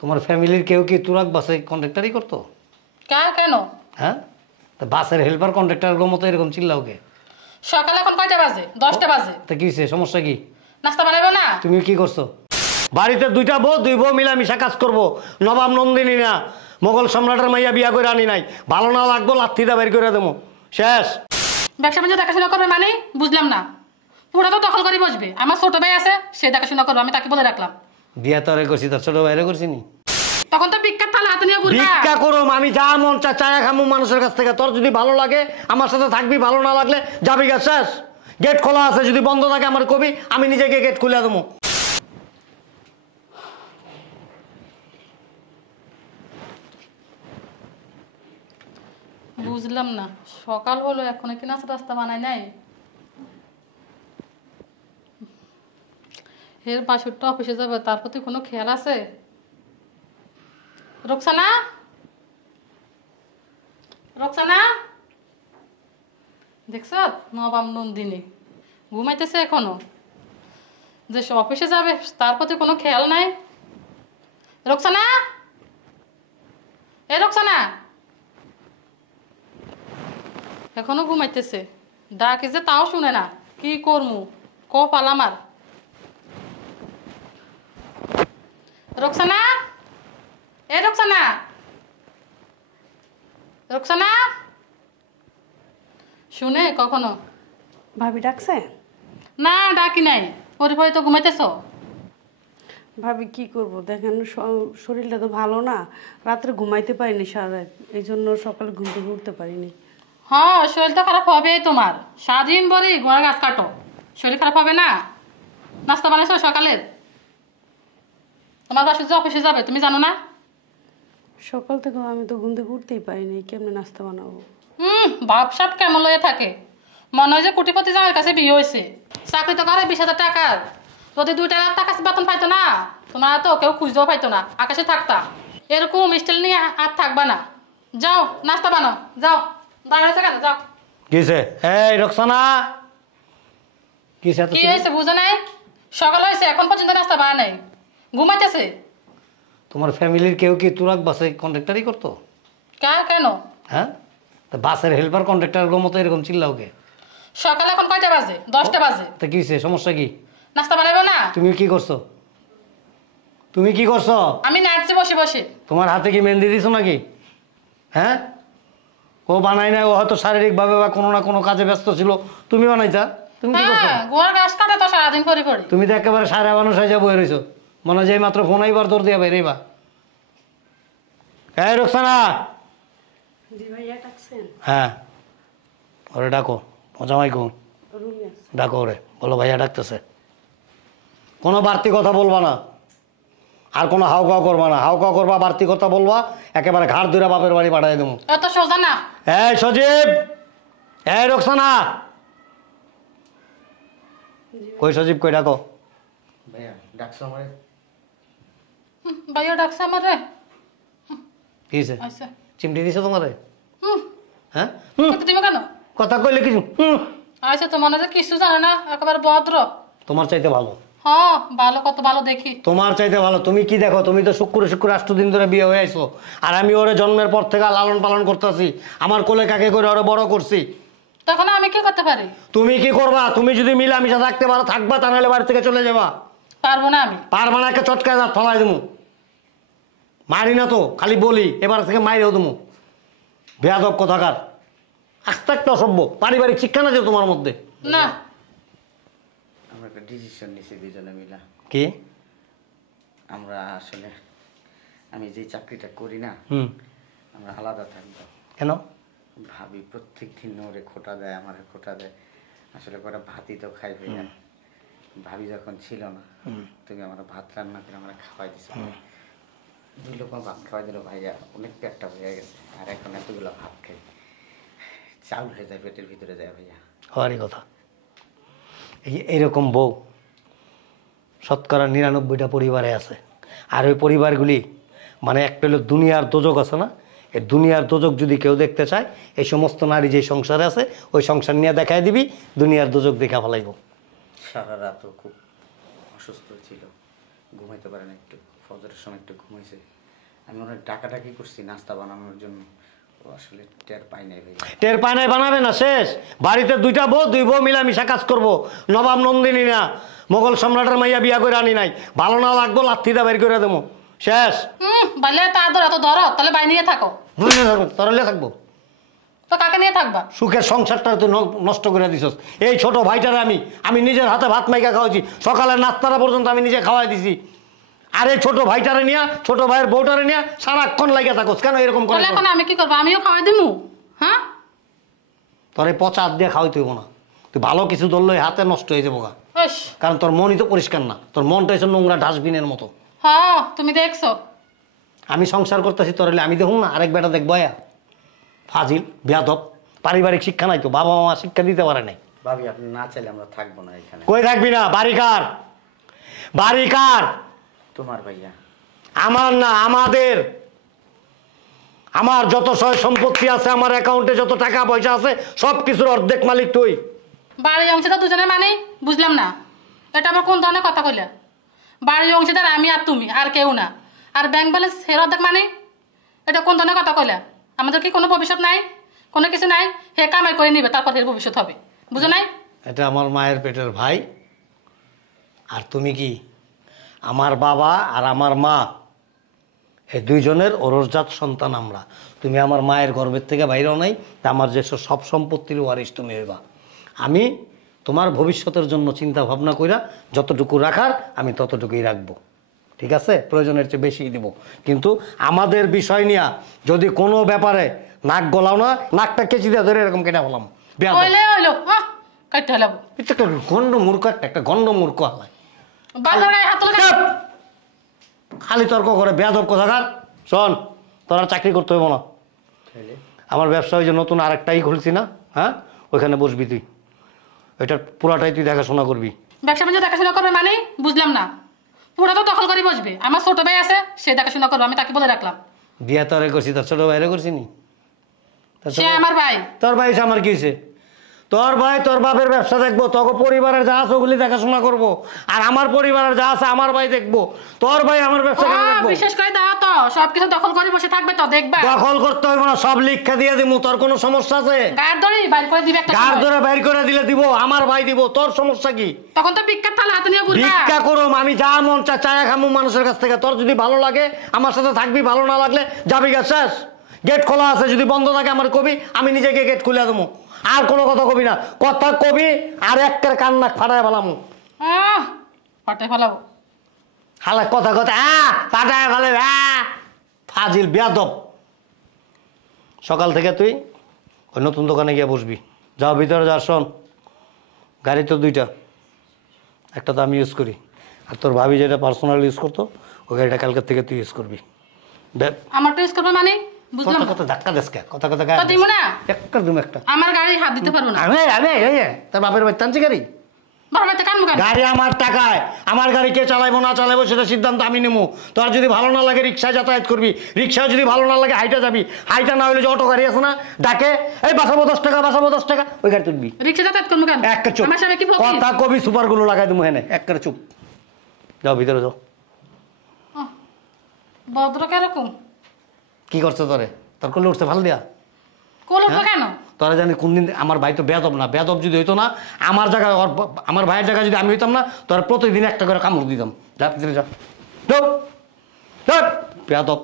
তোমার ফ্যামিলির কেউ কি তুরাক বাসে কন্ডাক্টরই করতো? কেন? হ্যাঁ, তা বাসের হেল্পার কন্ডাক্টরের মতো এরকম চিল্লাও কে? সকালে এখন কয়টা বাজে? 10টা বাজে। তা কি হয়েছে, সমস্যা কি? নাস্তা বানাবো না? তুমি কি করছো? বাড়িতে দুই বউ মিলামিশা কাজ করবো। নবাব নন্দিনী না, মোগল সম্রাটের মাইয়া বিয়া করে আনি নাই। ভালো না লাগবো লাথিটা বের করে দেবো, শেষ। ব্যবসা বাণিজ্য দেখাশোনা করবে মানে বুঝলাম না। পুরো তো দখল করে বসবে। আমার ছোট ভাই আছে, সে দেখাশোনা করবে, আমি তাকে বলে রাখলাম। বিয়া তো করছি, তার ছোট বাইরে করছি নি। তখন তো ভিক্ষার থালা হাতে নিয়ে ঘুরবা। ভিক্ষা করো, আমি যা মন চায়া খামু মানুষের কাছ থেকে। তোর যদি ভালো লাগে আমার সাথে থাকবি, ভালো না লাগলে যাবি গা, শেষ। গেট খোলা আছে, যদি বন্ধ থাকে আমার কবি, আমি নিজেকে গেট খুলে দেবো। বুঝলাম না, সকাল হলো এখন কি নাস্তা টাস্তা বানাই নাই? এর বাসুরটা অফিসে যাবে, তার প্রতি কোনো খেয়াল আছে? রোকসানা, রোকসানা, দেখছ নবাব নন্দিনী ঘুমাইতেছে এখনো, যে সে অফিসে যাবে তার প্রতি কোনো খেয়াল নাই। রোকসানা, এ রোকসানা, এখনো ঘুমাইতেছে। ডাকে যে তাও শুনে না, কি করমু কপাল আমার। রোকসানা, এ রোকসানা, রোকসানা, শুনে কখনো? ভাবি ডাকছে? না ডাকি নাই, পরিপরি তো ঘুমাইতেছ। ভাবি কি করব, দেখেন শরীরটা তো ভালো না, রাত্রে ঘুমাইতে পারিনি সারা রাত, এই জন্য সকালে ঘুম থেকে উঠতে পারিনি। হ্যাঁ, শরীর তো খারাপ হবে তোমার। সারাদিন বলি ঘোড়া গাছ কাটো, শরীর খারাপ হবে না? নাস্তা বানাইছো সকালের? তোমার বাসু যে অফিসে যাবে তুমি জানো না? সকাল থেকে আমি তো ঘুম থেকে উঠতেই পারিনি, কেমনে নাস্তা বানাবো? ভাবসাব কেমন লয়ে থাকে, মনে হয় যে কোটিপতি জামাইয়ের কাছে বিয়ে হয়েছে। চাকরি তো করে 20,000 টাকার, যদি 2 টাকা বেতন পাইতো না, তোমার তো কেউ খুঁজতেও পাইতো না, আকাশে থাকতা। এরকম স্টাইল নিয়ে আর থাকবা না। যাও নাস্তা বানাও, যাও। দাঁড়াইছে কেন, যাও। কিসে? এই রোকসানা, কিসে? কি হয়েছে বুঝো নাই? সকাল হয়েছে এখন পর্যন্ত নাস্তা বানা নাই, ঘুমাইতেছে। তোমার ফ্যামিলির কেউ কি তুরাক বাসে কন্ডাক্টরই করতো? কেন? হ্যাঁ, তা বাসের হেল্পার কন্ডাক্টরের মতো এরকম চিল্লাও কে? সকালে এখন কয়টা বাজে? 10টা বাজে। তা কি হয়েছে, সমস্যা কি? নাস্তা বানাবো না? তুমি কি করছো? তুমি কি করছো? আমি নাচছি বসে বসে। তোমার হাতে কি মেহেন্দি দিছো নাকি? হ্যাঁ, ও বানাই না, ও হয়তো শারীরিকভাবে বা কোনো না কোনো কাজে ব্যস্ত ছিল, তুমি বানাইছা। তুমি কি করছো? হ্যাঁ, গোয়ার গাছ কাটে তো সারাদিন পরে পরে। তুমি তো একেবারে সারা মানুষ হয়ে যাবো রয়েছো, মনে হয় মাত্র ফোন আইবার দৌড় দিয়া বেরিয়েবা। এই রোকসানা। জি ভাইয়া ডাকছেন? হ্যাঁ, ওরে ডাকো, মজামাই কো রুমে আছে। ডাকো ওরে, বলো ভাইয়া ডাকতেছে। কোনো বাড়তি কথা বলবা না, আর কোনো হাউকাও করবা না। হাউকাও করবা, বাড়তি কথা বলবা, একেবারে ঘাড় ধরে বাপের বাড়ি পাঠাই দেবো। এত সোজা না। এই সজীব, এই রোকসানা, কই সজীব, কই ডাকো। ভাইয়া ডাকছো আমারে? ভাইয়া ডাকছে আমার রে। কি হয়েছে? আচ্ছা। চিমটি দিছো তোমারে? হুম, হ্যাঁ, কিন্তু তুমি কেন? কথা কইলে কিছু। আচ্ছা, তো মনে হয় কিছু জানে না, একেবারে ভদ্র। তোমার চাইতে ভালো। হ্যাঁ, ভালো, কত ভালো দেখি। তোমার চাইতে ভালো। তুমি কি দেখো, তুমি তো শুক্র 8 দিন ধরে বিয়ে হয়ে আইছো, আর আমি ওরে জন্মের পর থেকে লালন পালন করতেছি, আমার কোলে কাকে করে ওরে বড় করছি। তখন আমি কি করতে পারি? তুমি কি করবা? তুমি যদি মিলামিশা থাকতে পারো থাকবা, তা নাহলে বাড়ি থেকে চলে যাবা। পারবো না আমি। পারবা না? একটা চটকায় দাঁত ফলাই দেবো। মারি না তো, খালি বলি, এবার থেকে মাইরেও দেবো। বেয়াদব কথাকার, আস্তে একটা অসভ্য। পারিবারিক শিক্ষা না যে তোমার মধ্যে। না, আমরা একটা ডিসিশন নিছি দুজনে মিলা। কি? আমরা আসলে আমি যে চাকরিটা করি না, আমরা আলাদা থাকবো। কেন? ভাবি প্রত্যেক দিন ওরে খোটা দেয়, আমারে খোটা দেয়। আসলে করে ভাতই তো খাই ভাইয়া। ভাবি যখন ছিল না, তুমি আমার ভাত রান্না করে আমরা খাওয়াই দিছো। 2 লোক ভাত খাওয়াই দিল ভাইয়া, অনেক পেটটা হয়ে গেছে। আর এখন এতগুলো ভাত খাই, চাউল হয়ে যায় পেটের ভিতরে যায় ভাইয়া। হওয়ারই কথা। এইরকম বউ 99% পরিবারে আছে। আর ওই পরিবারগুলি মানে একটা হলো দুনিয়ার দোজক আছে না, এই দুনিয়ার দোজক যদি কেউ দেখতে চায়, এই সমস্ত নারী যে সংসারে আছে ওই সংসার নিয়ে দেখায় দিবি, দুনিয়ার দোজক দেখা ফেলাইব। সারা রাতও খুব অসুস্থ ছিল, ঘুমাইতে পারে না, একটু ফজরের সময় একটু ঘুমাইছে, আমি অনেক ডাকাডাকি করছি নাস্তা বানানোর জন্য, ও আসলে টের পাই নাই ভাইয়া। টের পায় বানাবে না শেষ। বাড়িতে দুইটা বউ, দুই বউ মিলামিশা কাজ করবো। নবাব নন্দিনী না মোগল সম্রাটের মাইয়া বিয়া করে আনি নাই। ভালো না লাগবো লাথিটা বের করে দেবো, শেষ। বাইলে তা ধর এত ধরো, তাহলে বাই নিয়ে থাকো। তরলে থাকবো তো কাকে নিয়ে থাকবা? সুখের সংসারটা তুই নষ্ট করে দিছস। এই ছোট ভাইটারে আমি নিজের হাতে ভাত মাইকা খাওয়াইছি, সকালের নাস্তাটা পর্যন্ত আমি নিজে খাওয়াই দিছি। আর এই ছোট ভাইটারে নিয়ে, ছোট ভাইয়ের বউটারে নিয়ে সারাক্ষণ লাগিয়ে থাকোস কেন এরকম করে? এখন আমি কি করবো? আমিও খাওয়াই দিমু? হ্যাঁ, তোর এই পচা হাত দিয়ে খাওয়াই তুইব না। তুই ভালো কিছু ধরলে হাতে নষ্ট হয়ে যাবো গা, ইস, কারণ তোর মনই তো পরিষ্কার না। তোর মনটা হচ্ছে নোংরা ডাস্টবিনের মতো। হ্যাঁ তুমি দেখছো আমি সংসার করতেছি, তোর হলে আমি দেখুন না আরেক বেটা দেখবো। ফাজিল বেয়াদব, পারিবারিক শিক্ষা নাই তো, বাবা মা শিক্ষা দিতে পারে নাই। ভাবি আপনি না চাইলে আমরা থাকবো না এখানে। কই থাকবি না? বাড়ি কার? বাড়ি কার? তোমার ভাইয়া। আমার না, আমাদের। আমার যত সয় সম্পত্তি আছে, আমার অ্যাকাউন্টে যত টাকা পয়সা আছে, সব কিছুর অর্ধেক মালিক তুই। বাড়ির অংশটা দুজনে মানে বুঝলাম না, এটা আবার কোন ধরনের কথা কইলা? বাড়ির অংশীদার আমি আর তুমি, আর কেউ না। আর ব্যাংক ব্যালেন্স হের অর্ধেক মানে এটা কোন ধরনের কথা কইলা? আমাদের কি কোনো ভবিষ্যৎ নাই? কোনো কিছু নাই? হে কামাই করে নিবে, তারপর এর ভবিষ্যৎ হবে, বুঝো নাই? এটা আমার মায়ের পেটের ভাই। আর তুমি কি? আমার বাবা আর আমার মা, এই দুইজনের ওরসজাত সন্তান আমরা। তুমি আমার মায়ের গর্ভের থেকে বাইরেও নাই, তা আমার যে সব সম্পত্তির ওয়ারিশ তুমি হইবা। আমি তোমার ভবিষ্যতের জন্য চিন্তা ভাবনা কইরা যতটুকু রাখার আমি ততটুকুই রাখবো, ঠিক আছে? প্রয়োজনের চেয়ে বেশি দিব। কিন্তু আমাদের বিষয় নিয়ে যদি কোনো ব্যাপারে নাক গলাও না, নাকটা কেচি দিয়ে ধরে এরকম কেটে বললাম। হইলে হইলো, হ্যাঁ কাটতে হলাম। একটা গন্ড মূর্খ, একটা গন্ড মূর্খ হালাই। বাজার গায়ে হাত তুলে খালি তর্ক করে বেয়াদব কোথাকার। শোন, তোর আর চাকরি করতে হইব না। তাইলে আমার ব্যবসা ওই যে নতুন আরেকটাই খুলছি না, হ্যাঁ, ওইখানে বসবি তুই। ওইটার পুরাটাই তুই দেখাশোনা করবি। ব্যবসা বাণিজ্য দেখাশোনা করবে মানে বুঝলাম না। পুরো তো দখল করে বসবে। আমার ছোট ভাই আছে, সে দেখাশোনা করবে, আমি তাকে বলে রাখলাম। বিয়া তোরে করছি, তোর ছোট ভাইরে করছি নি? সে আমার ভাই। তোর ভাই আমার কি হয়েছে? তোর ভাই তোর বাপের ব্যবসা দেখবো, তোকে পরিবারের যা আছে ওগুলি দেখাশোনা করবো। আর আমার পরিবারের যা আছে আমার ভাই দেখবো। তোর ভাই আমার ব্যবসা কেন দেখবো? বিশেষ করে দাও তো, সবকিছু দখল করে বসে থাকবে তো, দেখবা? দখল করতে হইব না, সব লিখা দিয়ে দিব। তোর কোনো সমস্যা আছে? গায়ের দড়ি বাইর করে দিবে একটা গার সময়। ধরে বাইর করে দিলে দিব, আমার ভাই দিব। তোর সমস্যা কি? তখন তো ভিক্ষার থালা হাতে নিয়ে ঘুরবা। ভিক্ষা করুম, আমি যা মন চায়া খামু মানুষের কাছ থেকে। তোর যদি ভালো লাগে আমার সাথে থাকবি, ভালো না লাগলে যাবি গা, শেষ। গেট খোলা আছে, যদি বন্ধ থাকে আমার কবি, আমি নিজেকে গেট খুলে দেবো। আর কোনো কথা কবি না, কথা কবি আর একটা কান্না ফাটায় ফেলামু। ফাটাই ফেলাবো। হালা কথা কথা ফাটায় ফেলে, ফাজিল বেয়াদব। সকাল থেকে তুই ওই নতুন দোকানে গিয়ে বসবি। যাও ভিতরে যা। শোন, গাড়ি তো দুইটা, একটা তো আমি ইউজ করি, আর তোর ভাবি যেটা পার্সোনাল ইউজ করতো ওই গাড়িটা কালকের থেকে তুই ইউজ করবি। আমার তো ইউজ করবে মানে বুঝলাম। কথা ধাক্কা দেশ কে? কথা কথা তো দিব না, একটা তুমি একটা আমার গাড়ি হাত দিতে পারবো না। তোর বাপের বাড়ি টানছি গাড়ি? বাড়িতে কান মুখান গাড়ি আমার টাকায়, আমার গাড়ি কে চালাইবো না চালাইবো সেটা সিদ্ধান্ত আমি নেবো। তোর যদি ভালো না লাগে রিক্সায় যাতায়াত করবি, রিক্সায় যদি ভালো না লাগে হাইটা যাবি, হাইটা না হলে যে অটো গাড়ি আছে না, ডাকে এই বাঁচাবো 10 টাকা, বাঁচাবো 10 টাকা, ওই গাড়ি তুলবি। রিক্সা যাতায়াত করবো কেন? একটা চুপ, আমার সামনে কি ফকির? কথা কবি সুপার গুলো লাগাই দেবো। হ্যাঁ একটা চুপ, যাও ভিতরে যাও। ভদ্র কিরকম? কি করছে তোরে? তোর করলে উঠছে ভালো দিয়া? কোল উঠবো কেন? তোরা জানি কোনদিন আমার ভাই তো বেয়াদব না। বেয়াদব যদি হইতো না, আমার জায়গায় আমার ভাইয়ের জায়গায় যদি আমি হইতাম না, তোরা প্রতিদিন একটা করে কামড় দিতাম। যা ভিতরে যা, বেয়াদব।